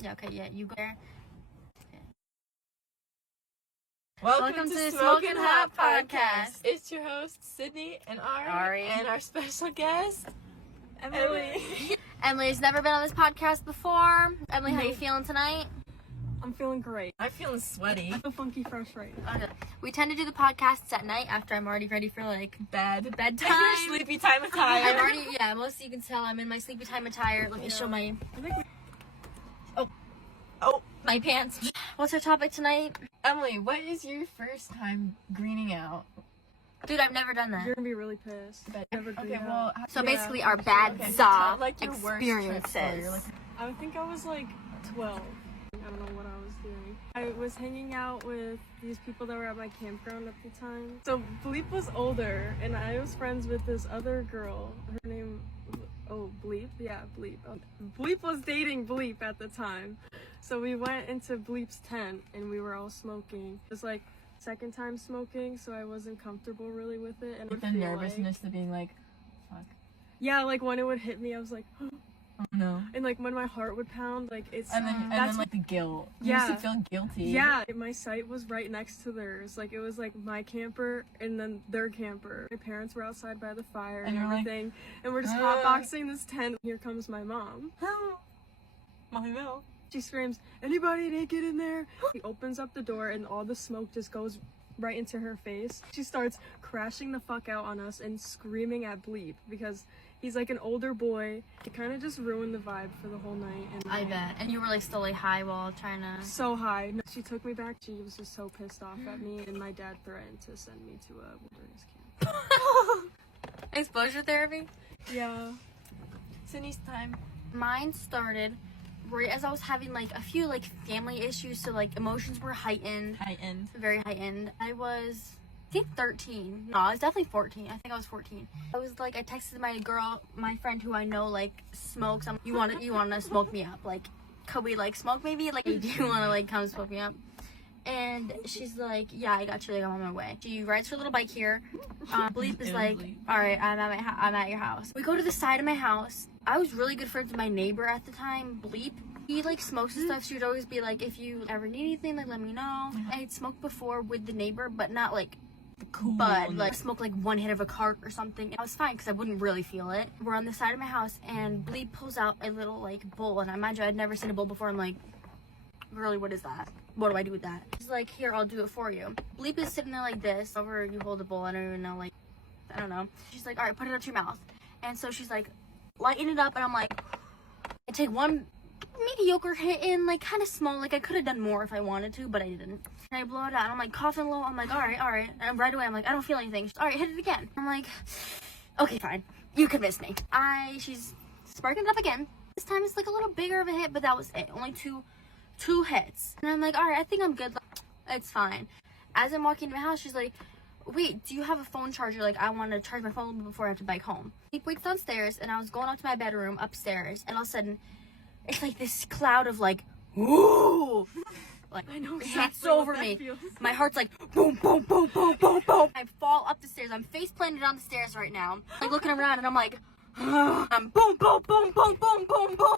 Yeah, okay, yeah, you go there. Welcome to Smoking Hot Podcast. It's your host, Sydney and Ari. And our special guest, Emily. Emily's never been on this podcast before. Emily, how you feeling tonight? I'm feeling great. I'm feeling sweaty. I feel funky fresh right now. Okay. We tend to do the podcasts at night after I'm already ready for bedtime. Sleepy time attire. I'm already, most of you can tell I'm in my sleepy time attire. Let me show my my pants. What's our topic tonight? Emily, what is your first time greening out? Dude, I've never done that. You're gonna be really pissed. So basically our bad experiences. I think I was like 12. I don't know what I was doing. I was hanging out with these people that were at my campground at the time. So Bleep was older, and I was friends with this other girl. Her name, Bleep? Yeah, Bleep. Bleep was dating Bleep at the time. So we went into Bleep's tent, and we were all smoking. It was like second time smoking, so I wasn't comfortable really with it. And with the nervousness of being like, fuck. Yeah, like when it would hit me, I was like, oh no. And like when my heart would pound, like it's and then like the guilt. You used to feel guilty. Yeah, my site was right next to theirs. Like it was like my camper and then their camper. My parents were outside by the fire and everything, like, and we're just hotboxing this tent. Here comes my mom. Mommy Mel. She screams, "Anybody naked in there?" He opens up the door and all the smoke just goes right into her face. She starts crashing the fuck out on us and screaming at Bleep because he's like an older boy. It kind of just ruined the vibe for the whole night. And I bet. And you were like still like high while trying to... So high. No, she took me back. She was just so pissed off at me, and my dad threatened to send me to a wilderness camp. Exposure therapy? Yeah. Sydney's time. Mine started right as I was having like a few like family issues, so like emotions were heightened. Very heightened. I was, I think 13. No, I was definitely 14. I think I was 14. I was like, I texted my friend who I know like smokes. I'm like, you want to smoke me up? Like, could we like smoke maybe? Like, do you want to like come smoke me up? And she's like, yeah, I got you. Like, I'm on my way. She rides her little bike here. Bleep is like, all right, I'm at your house. We go to the side of my house. I was really good friends with my neighbor at the time, Bleep. He like smokes and stuff. She would always be like, if you ever need anything, like let me know. I had smoked before with the neighbor, but not like cool. But like smoked like one hit of a cart or something. I was fine because I wouldn't really feel it. We're on the side of my house and Bleep pulls out a little like bowl, and I mind you, I'd never seen a bowl before. I'm like, girly, what is that? What do I do with that? She's like, here, I'll do it for you. Bleep is sitting there like this. Over, you hold the bowl. I don't even know, like, I don't know. She's like, all right, put it up to your mouth. And so she's like, lighten it up, and I'm like, I take one mediocre hit in, like, kind of small. Like, I could have done more if I wanted to, but I didn't. And I blow it out, and I'm like, coughing low. I'm like, all right. And right away, I'm like, I don't feel anything. She's, all right, hit it again. I'm like, okay, fine. You convinced me. She's sparking it up again. This time it's like a little bigger of a hit, but that was it. Only two hits. And I'm like, all right, I think I'm good. It's fine. As I'm walking to my house, she's like, wait, do you have a phone charger? Like, I want to charge my phone before I have to bike home. He waits downstairs, and I was going up to my bedroom upstairs, and all of a sudden, it's like this cloud of like, whoo! Like, I know hits over me. My heart's like, boom, boom, boom, boom, boom, boom. I fall up the stairs. I'm face planted on the stairs right now. Like, looking around, and I'm like, I'm boom, boom, boom, boom, boom, boom, boom.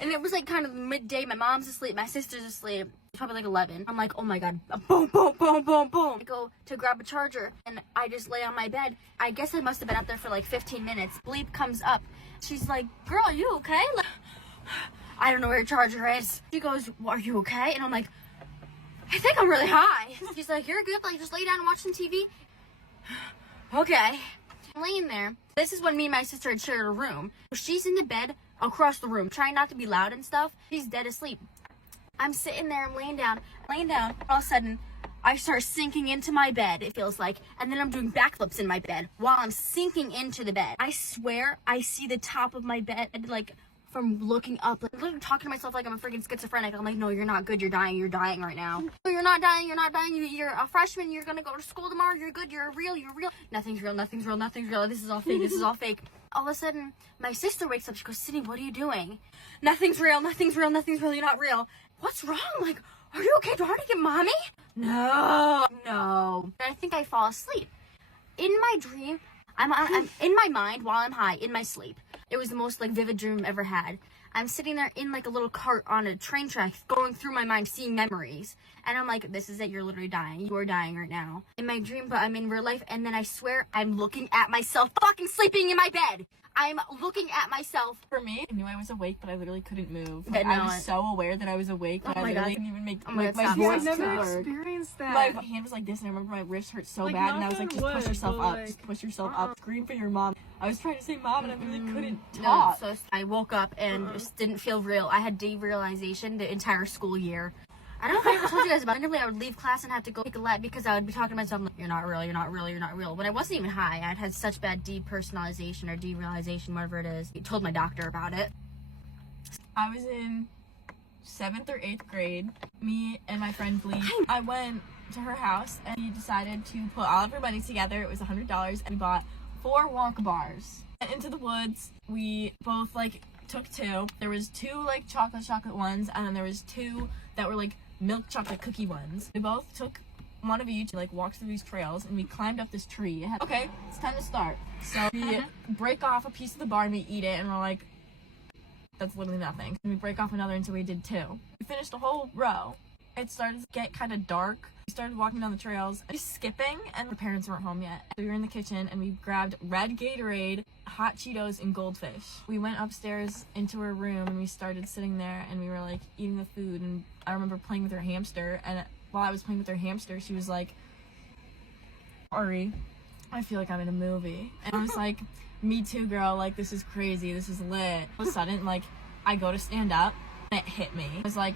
And it was like kind of midday. My mom's asleep. My sister's asleep. It's probably like 11. I'm like, oh my god. Boom, boom, boom, boom, boom. I go to grab a charger and I just lay on my bed. I guess I must have been up there for like 15 minutes. Bleep comes up. She's like, girl, are you okay? Like, I don't know where your charger is. She goes, well, are you okay? And I'm like, I think I'm really high. She's like, you're good. Like, just lay down and watch some TV. Okay. I'm laying there. This is when me and my sister had shared a room. She's in the bed across the room, trying not to be loud and stuff. She's dead asleep. I'm sitting there, I'm laying down. All of a sudden, I start sinking into my bed, it feels like, and then I'm doing backflips in my bed while I'm sinking into the bed. I swear I see the top of my bed, like, from looking up, like, literally talking to myself like I'm a freaking schizophrenic. I'm like, no, you're not good, you're dying right now. No, you're not dying, you're a freshman, you're gonna go to school tomorrow, you're good, you're real. Nothing's real, this is all fake. All of a sudden, my sister wakes up, she goes, Sydney, what are you doing? Nothing's real, you're not real. What's wrong? Like, are you okay? Do I want to get mommy? No. I think I fall asleep. In my dream, I'm in my mind while I'm high, in my sleep. It was the most like vivid dream I've ever had. I'm sitting there in like a little cart on a train track, going through my mind, seeing memories. And I'm like, this is it, you're literally dying. You are dying right now. In my dream, but I'm in real life, and then I swear I'm looking at myself fucking sleeping in my bed. I'm looking at myself. For me, I knew I was awake, but I literally couldn't move. But I was so aware that I was awake, but I literally couldn't even make my stop. Yeah, voice I've never work. experienced that. My hand was like this, and I remember my wrist hurt so Like, bad, and I knock was like, on just push wood, yourself but, up, like, just push yourself up, scream for your mom. I was trying to say mom, and I really couldn't No, talk. so I woke up and just didn't feel real. I had derealization the entire school year. I don't know if I ever told you guys about it. Randomly, I would leave class and have to go take a lap because I would be talking to myself like, you're not real, you're not real, you're not real. But I wasn't even high. I'd had such bad depersonalization or derealization, whatever it is. I told my doctor about it. I was in 7th or 8th grade. Me and my friend Lee, I went to her house and we decided to put all of our money together. It was $100, and we bought 4 Wonka bars. Went into the woods. We both like took 2. There was 2 like chocolate ones, and then there was 2 that were like milk chocolate cookie ones. We both took one of each, like walked through these trails, and we climbed up this tree. Okay, it's time to start. So we break off a piece of the bar and we eat it, and we're like, that's literally nothing. And we break off another until we did 2. We finished a whole row. It started to get kind of dark. We started walking down the trails, just skipping, and our parents weren't home yet. We were in the kitchen and we grabbed red Gatorade, hot Cheetos, and Goldfish. We went upstairs into her room and we started sitting there and we were like eating the food, and I remember playing with her hamster, and while I was playing with her hamster, she was like, Ari, I feel like I'm in a movie. And I was like, me too, girl, like this is crazy, this is lit. All of a sudden, like, I go to stand up and it hit me. It was like,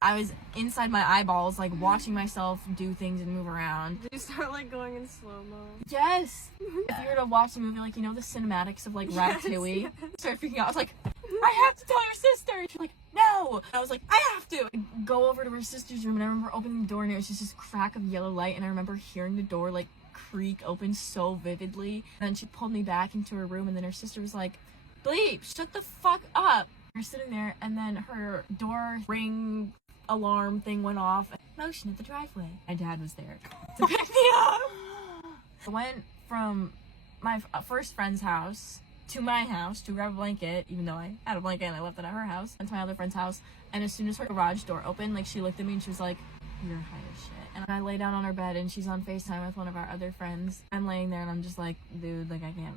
I was inside my eyeballs, like watching myself do things and move around. Did you start like going in slow-mo? Yes! If you were to watch the movie, like, you know the cinematics of like Ratatouille? Yes. I started freaking out. I was like, I have to tell your sister! And she's like, no! And I was like, I have to! I go over to her sister's room and I remember opening the door and it was just this crack of yellow light, and I remember hearing the door like creak open so vividly. And then she pulled me back into her room, and then her sister was like, Bleep, shut the fuck up! We're sitting there, and then her door ring alarm thing went off. Motion at the driveway. My dad was there to pick me up. I went from my first friend's house to my house to grab a blanket, even though I had a blanket and I left it at her house. Went to my other friend's house, and as soon as her garage door opened, like, she looked at me and she was like, you're high as shit. And I lay down on her bed and she's on FaceTime with one of our other friends. I'm laying there and I'm just like, dude, like, I can't.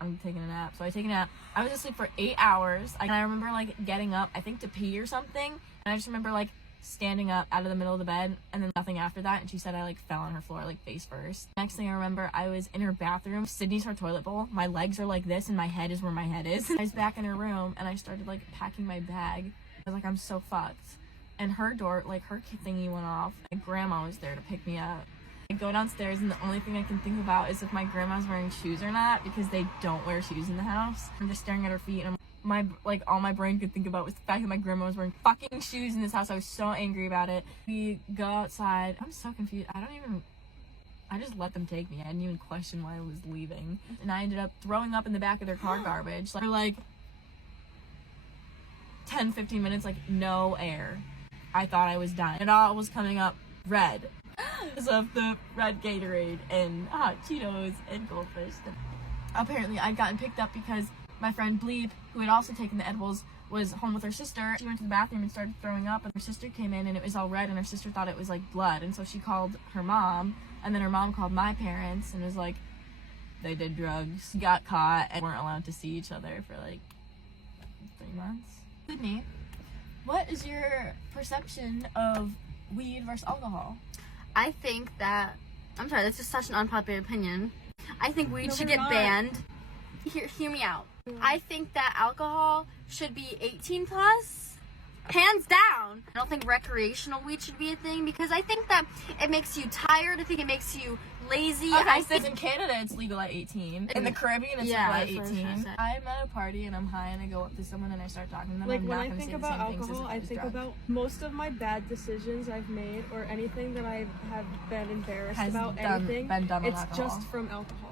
I'm taking a nap. So I take a nap. I was asleep for 8 hours. And I remember like getting up, I think to pee or something. And I just remember like standing up out of the middle of the bed and then nothing after that. And she said I like fell on her floor like face first. Next thing I remember, I was in her bathroom. Sydney's her toilet bowl. My legs are like this and my head is where my head is. I was back in her room and I started like packing my bag. I was like, I'm so fucked. And her door, like her thingy went off. My grandma was there to pick me up. I go downstairs and the only thing I can think about is if my grandma's wearing shoes or not, because they don't wear shoes in the house. I'm just staring at her feet, and all my brain could think about was the fact that my grandma was wearing fucking shoes in this house. I was so angry about it. We go outside. I'm so confused. I just let them take me. I didn't even question why I was leaving. And I ended up throwing up in the back of their car garbage for like 10-15 minutes, like no air. I thought I was dying. It all was coming up red. Because of the red Gatorade and hot Cheetos and Goldfish. Apparently I'd gotten picked up because my friend Bleep, who had also taken the edibles, was home with her sister. She went to the bathroom and started throwing up, and her sister came in and it was all red, and her sister thought it was like blood, and so she called her mom, and then her mom called my parents and was like, they did drugs, got caught, and weren't allowed to see each other for like 3 months. Sydney, what is your perception of weed versus alcohol? I think that, I'm sorry, that's just such an unpopular opinion. I think weed should get not. banned. Hear me out. I think that alcohol should be 18 plus, hands down. I don't think recreational weed should be a thing because I think that it makes you tired. I think it makes you lazy. Okay, I so think in Canada it's legal at 18. In the Caribbean it's Yeah, legal that's at what I was 18. trying to say. I'm at a party and I'm high and I go up to someone and I start talking to them. Like I'm when not I gonna think say the about same things as alcohol, if I was think drunk. about most of my bad decisions I've made or anything that I have been embarrassed about anything. Been done on It's alcohol. just from alcohol.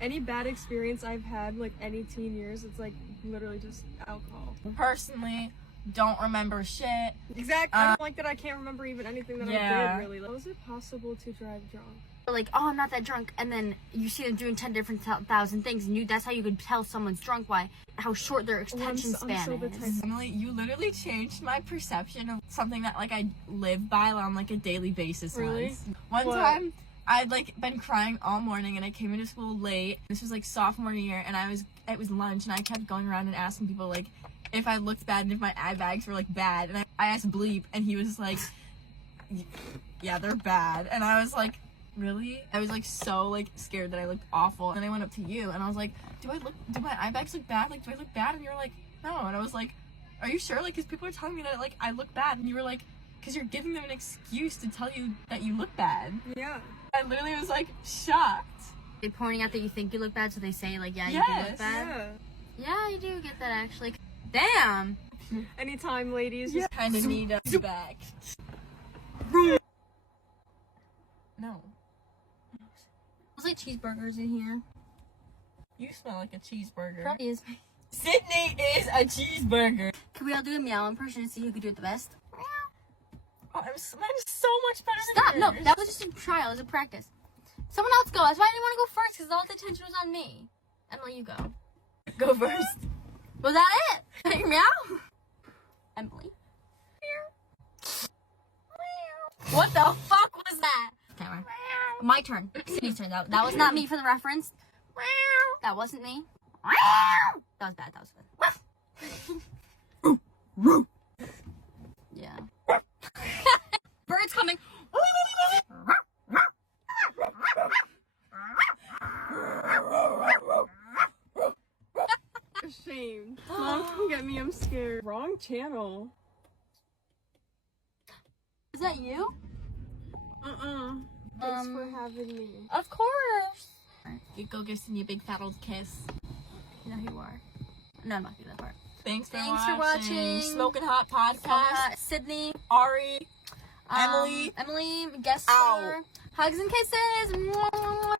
Any bad experience I've had, like any teen years, it's like literally just alcohol. Personally, don't remember shit. Exactly. I don't like that I can't remember even anything that I yeah. did really. How is it possible to drive drunk? They're like, oh, I'm not that drunk, and then you see them doing 10 different thousand things, and that's how you could tell someone's drunk, how short their attention span is. Emily, you literally changed my perception of something that like I live by on like a daily basis. Really? One What? time I'd like been crying all morning and I came into school late. This was like sophomore year, and it was lunch, and I kept going around and asking people like if I looked bad and if my eye bags were like bad, and I asked Bleep, and he was like, yeah, they're bad. And I was like, really? I was like so like scared that I looked awful. And then I went up to you and I was like, do my eye bags look bad? Like, do I look bad? And you were like, no. And I was like, are you sure? Like, because people are telling me that like I look bad. And you were like, because you're giving them an excuse to tell you that you look bad. Yeah. I literally was like shocked. They're pointing out that you think you look bad, so they say like, yeah, you do Yes. look bad. Yeah. Yeah, you do get that actually. Damn. Anytime, ladies. You Just kind of need us back. No. There's like cheeseburgers in here. You smell like a cheeseburger. Probably is. Sydney is a cheeseburger. Could we all do a meow impression and see who could do it the best? Oh, mine is so much better Stop! than No, yours. that was just a trial. It was a practice. Someone else go. That's why I didn't want to go first, because all the attention was on me. Emily, you go. Go first. Was that it? Is that your meow? Emily. What the fuck was that? Camera. My turn. Sydney's turn. That was not me for the reference. That wasn't me. That was bad. That was bad. Yeah. Birds coming. ashamed. Mom, come get me. I'm scared. Wrong channel. Is that you? Thanks for having me. Of course. You go give Sydney a big fat old kiss. You know who you are. No, I'm not gonna do that part. Thanks for watching. watching. Smoking Hot Podcast. Sydney. Ari. Emily. Emily, guest Ow. star. Hugs and kisses. Mwah.